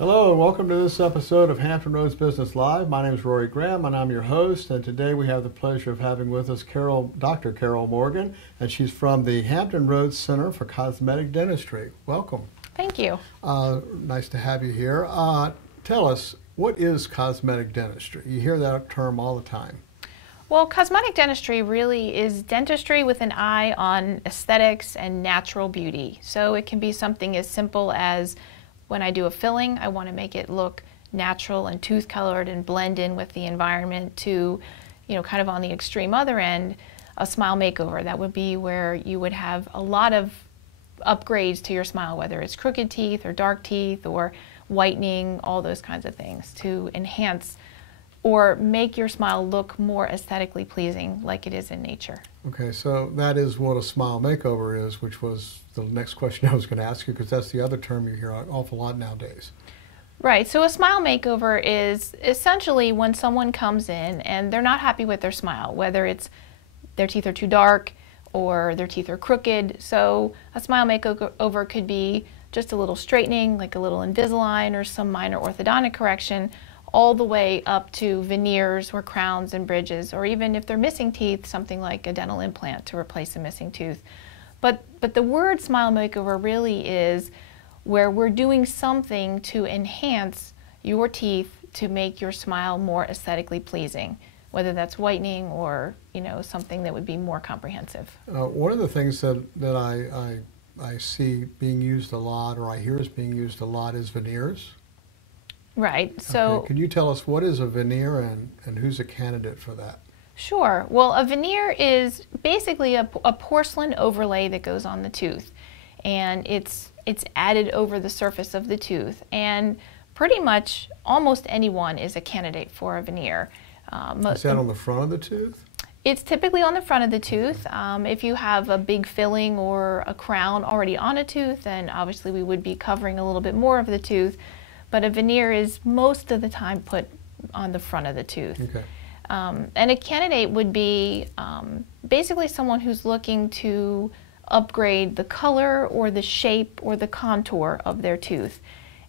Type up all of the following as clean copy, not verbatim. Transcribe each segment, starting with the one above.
Hello and welcome to this episode of Hampton Roads Business Live. My name is Rory Graham and I'm your host, and today we have the pleasure of having with us Dr. Carol Morgan, and she's from the Hampton Roads Center for Cosmetic Dentistry. Welcome. Thank you. Nice to have you here. Tell us, what is cosmetic dentistry? You hear that term all the time. Well, cosmetic dentistry really is dentistry with an eye on aesthetics and natural beauty. So it can be something as simple as when I do a filling, I want to make it look natural and tooth colored and blend in with the environment, to, kind of on the extreme other end, a smile makeover. That would be where you would have a lot of upgrades to your smile, whether it's crooked teeth or dark teeth or whitening, all those kinds of things to enhance or make your smile look more aesthetically pleasing like it is in nature. Okay, so that is what a smile makeover is, which was the next question I was going to ask you, because that's the other term you hear an awful lot nowadays. Right, so a smile makeover is essentially when someone comes in and they're not happy with their smile, whether it's their teeth are too dark or their teeth are crooked. So a smile makeover could be just a little straightening, like a little Invisalign or some minor orthodontic correction, all the way up to veneers or crowns and bridges, or even if they're missing teeth, something like a dental implant to replace a missing tooth. But the word smile makeover really is where we're doing something to enhance your teeth to make your smile more aesthetically pleasing, whether that's whitening or something that would be more comprehensive. One of the things that I see being used a lot, or I hear is being used a lot, is veneers. Right. So okay. Can you tell us what is a veneer and who's a candidate for that? Sure. Well, a veneer is basically a porcelain overlay that goes on the tooth, and it's added over the surface of the tooth, and pretty much almost anyone is a candidate for a veneer. Is that on the front of the tooth? It's typically on the front of the tooth. If you have a big filling or a crown already on a tooth, then obviously we would be covering a little bit more of the tooth. But a veneer is most of the time put on the front of the tooth. Okay. And a candidate would be basically someone who's looking to upgrade the color or the shape or the contour of their tooth.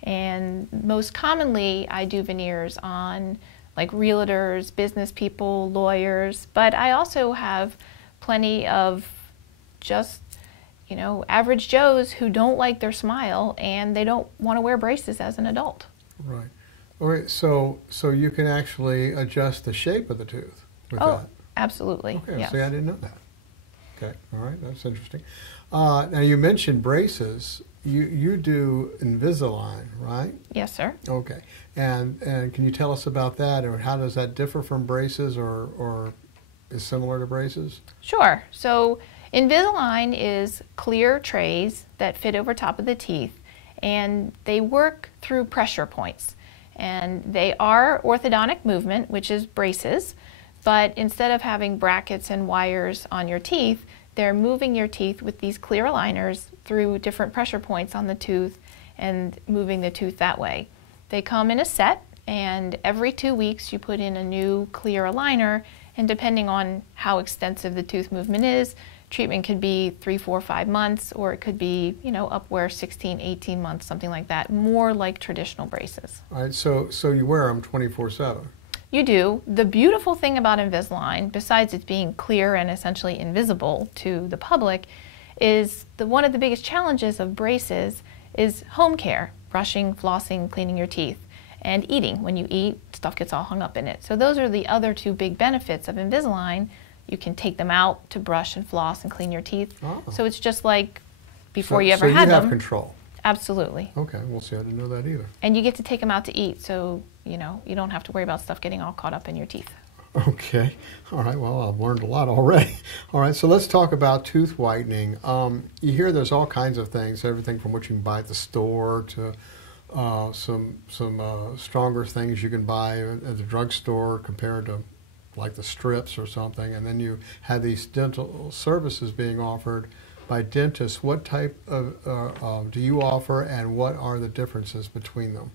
And most commonly, I do veneers on like realtors, business people, lawyers, but I also have plenty of just average Joes who don't like their smile and they don't want to wear braces as an adult. Right. All right. So you can actually adjust the shape of the tooth with that? Absolutely. Okay. Yes. See, I didn't know that. Okay. All right. That's interesting. Now you mentioned braces. You do Invisalign, right? Yes, sir. Okay. And can you tell us about that, or how does that differ from braces, or is similar to braces? Sure. So Invisalign is clear trays that fit over top of the teeth, and they work through pressure points. And they are orthodontic movement, which is braces, but instead of having brackets and wires on your teeth, they're moving your teeth with these clear aligners through different pressure points on the tooth and moving the tooth that way. They come in a set, and every 2 weeks you put in a new clear aligner, and depending on how extensive the tooth movement is, treatment could be 3, 4, 5 months, or it could be, upwhere 16, 18 months, something like that, more like traditional braces. All right, so you wear them 24/7. You do. The beautiful thing about Invisalign, besides it being clear and essentially invisible to the public, is one of the biggest challenges of braces is home care, brushing, flossing, cleaning your teeth, and eating. When you eat, stuff gets all hung up in it. So those are the other two big benefits of Invisalign. You can take them out to brush and floss and clean your teeth. Oh. So it's just like before you ever had them. So you have control. Absolutely. Okay, we'll see. I didn't know that either. And you get to take them out to eat, so you don't have to worry about stuff getting all caught up in your teeth. Okay. All right. Well, I've learned a lot already. All right. So let's talk about tooth whitening. You hear there's all kinds of things, everything from what you can buy at the store to some stronger things you can buy at the drugstore compared to like the strips or something. And then you have these dental services being offered by dentists. What type of do you offer, and what are the differences between them?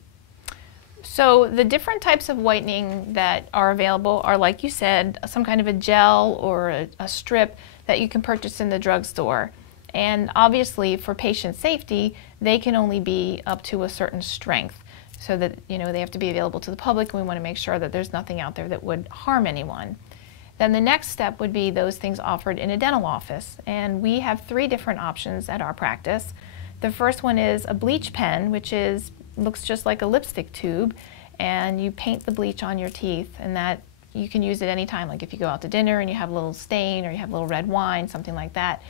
So the different types of whitening that are available are, like you said, some kind of a gel or a strip that you can purchase in the drugstore. And obviously for patient safety, they can only be up to a certain strength. so that, you know, they have to be available to the public, and we want to make sure that there's nothing out there that would harm anyone. Then the next step would be those things offered in a dental office, and we have 3 different options at our practice. The first one is a bleach pen, which looks just like a lipstick tube, and you paint the bleach on your teeth, and that you can use it anytime, like if you go out to dinner and you have a little stain or you have a little red wine, something like that.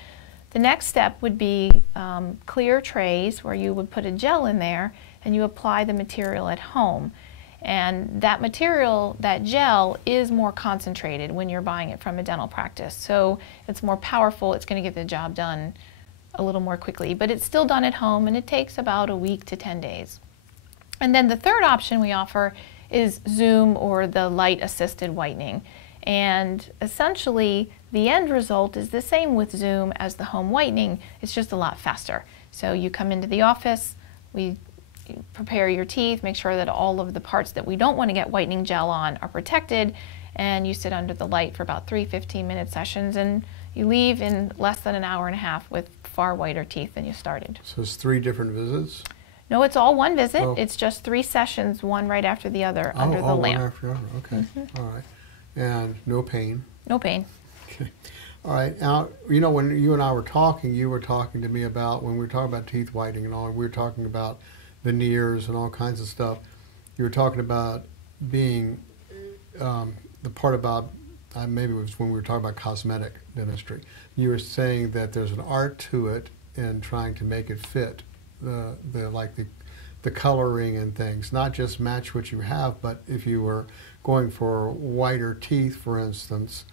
The next step would be clear trays where you would put a gel in there and you apply the material at home. And that material, that gel, is more concentrated when you're buying it from a dental practice. So it's more powerful, it's going to get the job done a little more quickly. But it's still done at home, and it takes about a week to 10 days. And then the third option we offer is Zoom, or the light-assisted whitening. And essentially, the end result is the same with Zoom as the home whitening. It's just a lot faster. So you come into the office, we prepare your teeth, make sure that all of the parts that we don't want to get whitening gel on are protected, and you sit under the light for about 3 15-minute sessions, and you leave in less than an hour and a half with far whiter teeth than you started. So it's 3 different visits? No, it's all one visit. Oh. It's just 3 sessions, one right after the other, under the lamp. One after the other. Okay. All right. And no pain? No pain. Okay. All right. Now, you know, when you and I were talking, you were talking to me about, when we were talking about teeth whitening and all, we were talking about veneers and all kinds of stuff. You were talking about being, the part about, maybe it was when we were talking about cosmetic dentistry. You were saying that there's an art to it in trying to make it fit the coloring and things, not just match what you have, but if you were going for whiter teeth, for instance,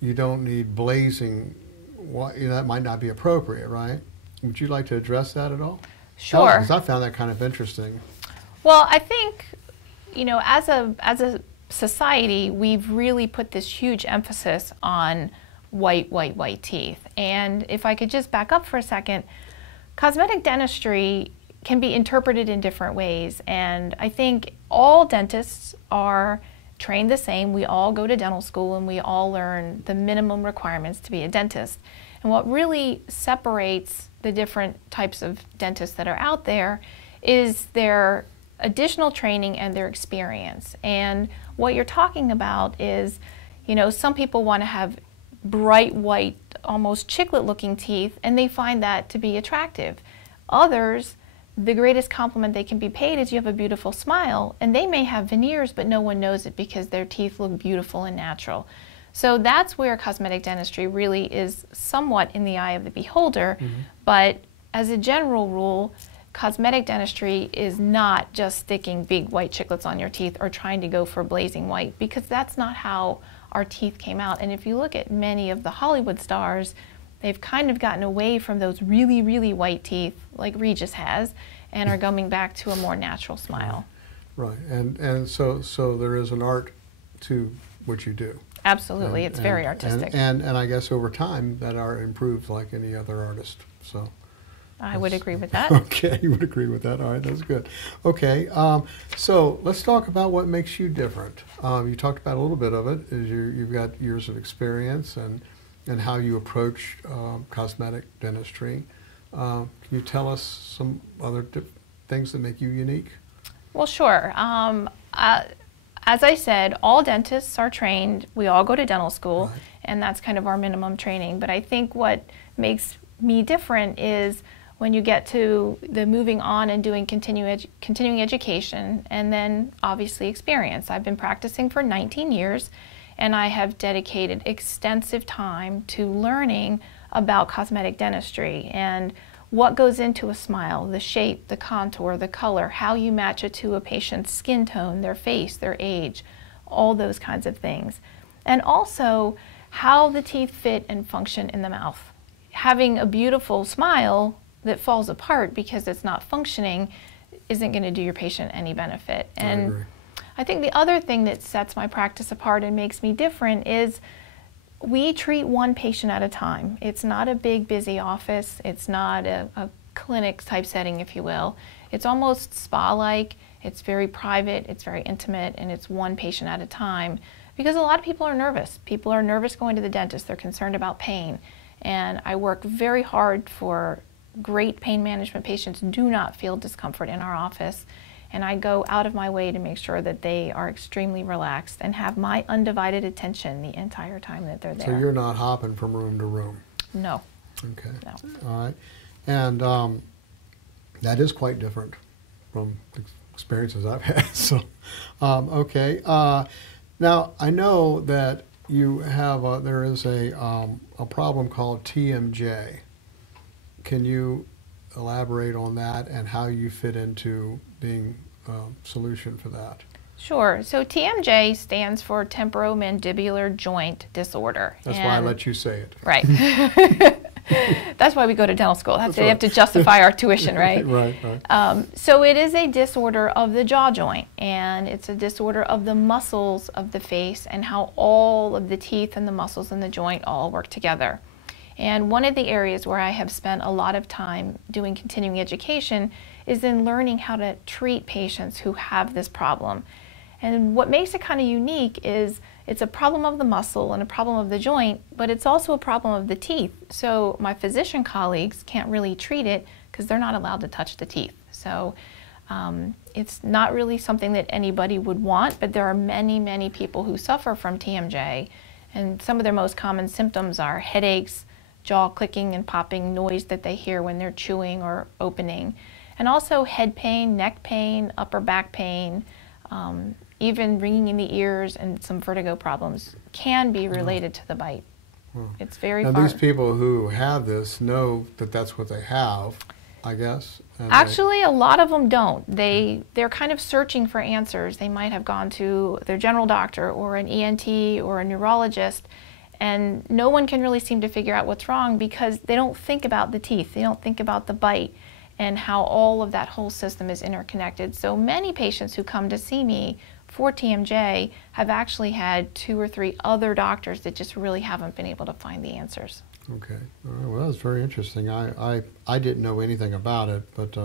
you don't need blazing. That might not be appropriate, right? Would you like to address that at all? Sure. Because I found that kind of interesting. Well, I think, you know, as a society, we've really put this huge emphasis on white teeth. And if I could just back up for a second, cosmetic dentistry can be interpreted in different ways, and I think all dentists are trained the same. We all go to dental school and we all learn the minimum requirements to be a dentist. And what really separates the different types of dentists that are out there is their additional training and their experience. And what you're talking about is, you know, some people want to have bright white, almost chiclet looking teeth, and they find that to be attractive. Others, the greatest compliment they can be paid is you have a beautiful smile, and they may have veneers, but no one knows it because their teeth look beautiful and natural. So that's where cosmetic dentistry really is somewhat in the eye of the beholder, but as a general rule, cosmetic dentistry is not just sticking big white chiclets on your teeth or trying to go for blazing white, because that's not how our teeth came out. And if you look at many of the Hollywood stars, they've kind of gotten away from those really, really white teeth, like Regis has, and are going back to a more natural smile. Right, and so there is an art to what you do. Absolutely, it's very artistic. And I guess over time that art improves like any other artist. So I would agree with that. Okay, you would agree with that. All right, that's good. Okay, so let's talk about what makes you different. You talked about a little bit of it. Is you've got years of experience and how you approach cosmetic dentistry. Can you tell us some other things that make you unique? Well, sure. As I said, all dentists are trained. We all go to dental school, right, and that's kind of our minimum training. But I think what makes me different is when you get to the moving on and doing continuing education, and then obviously experience. I've been practicing for 19 years, and I have dedicated extensive time to learning about cosmetic dentistry and what goes into a smile, the shape, the contour, the color, how you match it to a patient's skin tone, their face, their age, all those kinds of things. And also how the teeth fit and function in the mouth. Having a beautiful smile that falls apart because it's not functioning isn't going to do your patient any benefit. And I think the other thing that sets my practice apart and makes me different is we treat one patient at a time. It's not a big, busy office. It's not a clinic type setting, if you will. It's almost spa-like. It's very private, it's very intimate, and it's one patient at a time. Because a lot of people are nervous. People are nervous going to the dentist. They're concerned about pain. And I work very hard for great pain management. Patients do not feel discomfort in our office. and I go out of my way to make sure that they are extremely relaxed and have my undivided attention the entire time that they're there. So you're not hopping from room to room? No. Okay. No. All right. And that is quite different from experiences I've had. So, okay. Now, I know that you have, there is a problem called TMJ. Can you elaborate on that and how you fit into being a solution for that? Sure. So TMJ stands for temporomandibular joint disorder. That's why I let you say it. Right. That's why we go to dental school. That's why right. you have to justify our tuition, right? Right. So it is a disorder of the jaw joint, and it's a disorder of the muscles of the face and how all of the teeth and the muscles in the joint all work together. And one of the areas where I have spent a lot of time doing continuing education is in learning how to treat patients who have this problem. And what makes it kind of unique is it's a problem of the muscle and a problem of the joint, but it's also a problem of the teeth. So my physician colleagues can't really treat it because they're not allowed to touch the teeth. So it's not really something that anybody would want, but there are many, many people who suffer from TMJ. And some of their most common symptoms are headaches, jaw clicking and popping noise that they hear when they're chewing or opening, and also head pain, neck pain, upper back pain, even ringing in the ears, and some vertigo problems can be related to the bite. It's very And far. these people who have this know that that's what they have, I guess. And Actually, a lot of them don't. They're kind of searching for answers. They might have gone to their general doctor or an ENT or a neurologist, and no one can really seem to figure out what's wrong because they don't think about the teeth. They don't think about the bite and how all of that whole system is interconnected. So many patients who come to see me for TMJ have actually had 2 or 3 other doctors that just really haven't been able to find the answers. Okay. All right. Well, that's very interesting. I didn't know anything about it, but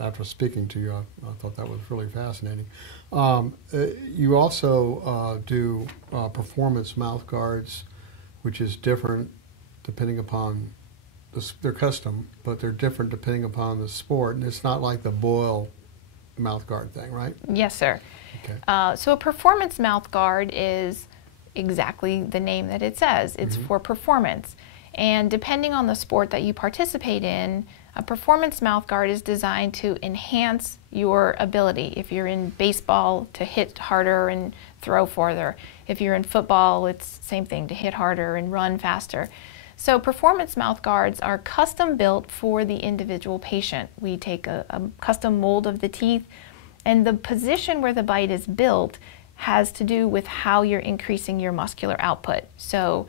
after speaking to you, I thought that was really fascinating. You also do performance mouth guards, which is different depending upon they're custom, but they're different depending upon the sport. And it's not like the Boyle mouth guard thing, right? Yes, sir. Okay. So a performance mouth guard is exactly the name that it says. It's for performance. And depending on the sport that you participate in, a performance mouth guard is designed to enhance your ability. If you're in baseball, to hit harder and throw farther. If you're in football, it's the same thing, to hit harder and run faster. So performance mouth guards are custom built for the individual patient. We take a custom mold of the teeth, and the position where the bite is built has to do with how you're increasing your muscular output. So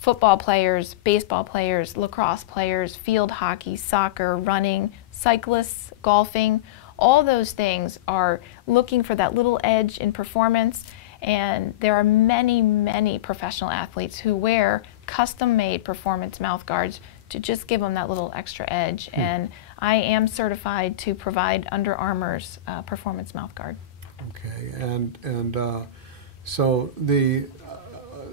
football players, baseball players, lacrosse players, field hockey, soccer, running, cyclists, golfing, all those things are looking for that little edge in performance. And there are many, many professional athletes who wear custom-made performance mouth guards to just give them that little extra edge. And I am certified to provide Under Armour's performance mouth guard. Okay. And so the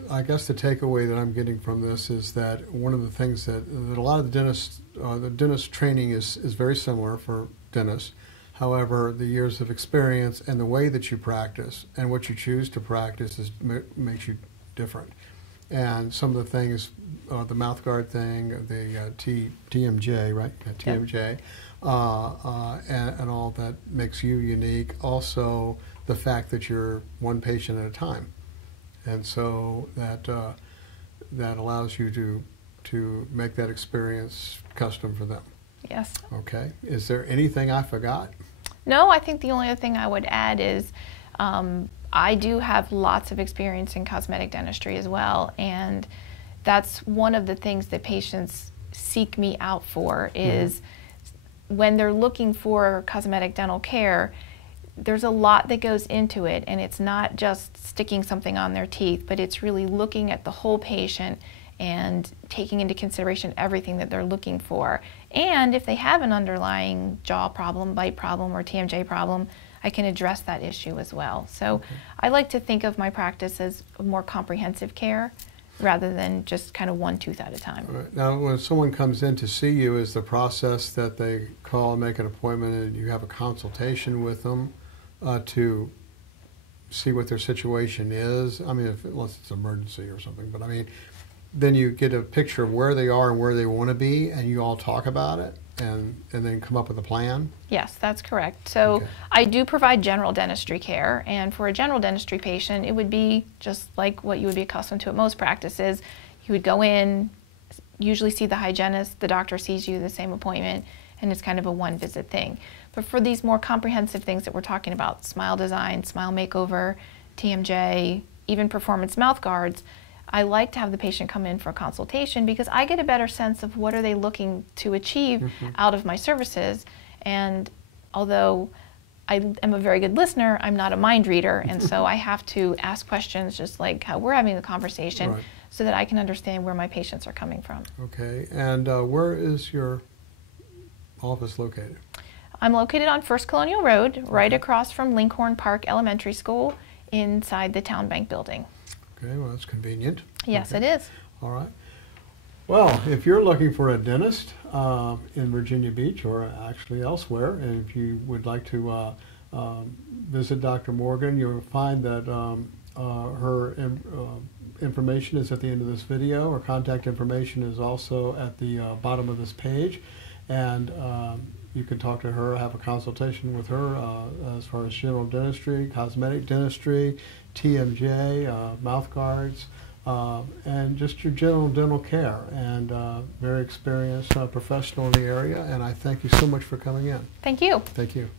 I guess the takeaway that I'm getting from this is that one of the things that a lot of the dentist training is very similar for dentists. However, the years of experience and the way that you practice and what you choose to practice makes you different. And some of the things, the mouth guard thing, the TMJ, right? TMJ, and all that makes you unique. Also, the fact that you're one patient at a time. And so that allows you to make that experience custom for them. Yes. Okay. Is there anything I forgot? No, I think the only other thing I would add is I do have lots of experience in cosmetic dentistry as well, and that's one of the things that patients seek me out for is when they're looking for cosmetic dental care, there's a lot that goes into it, and it's not just sticking something on their teeth, but it's really looking at the whole patient and taking into consideration everything that they're looking for. And if they have an underlying jaw problem, bite problem, or TMJ problem, I can address that issue as well. So I like to think of my practice as more comprehensive care, rather than just kind of one tooth at a time. All right. Now, when someone comes in to see you, is the process that they call and make an appointment and you have a consultation with them to see what their situation is? I mean, unless it's an emergency or something, but I mean, then you get a picture of where they are and where they want to be, and you all talk about it and then come up with a plan? Yes, that's correct. So Okay. I do provide general dentistry care, and for a general dentistry patient, it would be just like what you would be accustomed to at most practices. You would go in, usually see the hygienist, the doctor sees you, the same appointment, and it's kind of a one-visit thing. But for these more comprehensive things that we're talking about, smile design, smile makeover, TMJ, even performance mouth guards, I like to have the patient come in for a consultation because I get a better sense of what are they looking to achieve out of my services. And although I am a very good listener, I'm not a mind reader, and so I have to ask questions just like how we're having the conversation, Right. so that I can understand where my patients are coming from. Okay. And where is your office located? I'm located on First Colonial Road, right across from Lincoln Park Elementary School, inside the Town Bank building. Okay, well, that's convenient. Yes, Okay. it is. All right. Well, if you're looking for a dentist in Virginia Beach or actually elsewhere, and if you would like to visit Dr. Morgan, you'll find that her information is at the end of this video. Her contact information is also at the bottom of this page. And you can talk to her, have a consultation with her as far as general dentistry, cosmetic dentistry, TMJ, mouth guards, and just your general dental care. And very experienced professional in the area. And I thank you so much for coming in. Thank you. Thank you.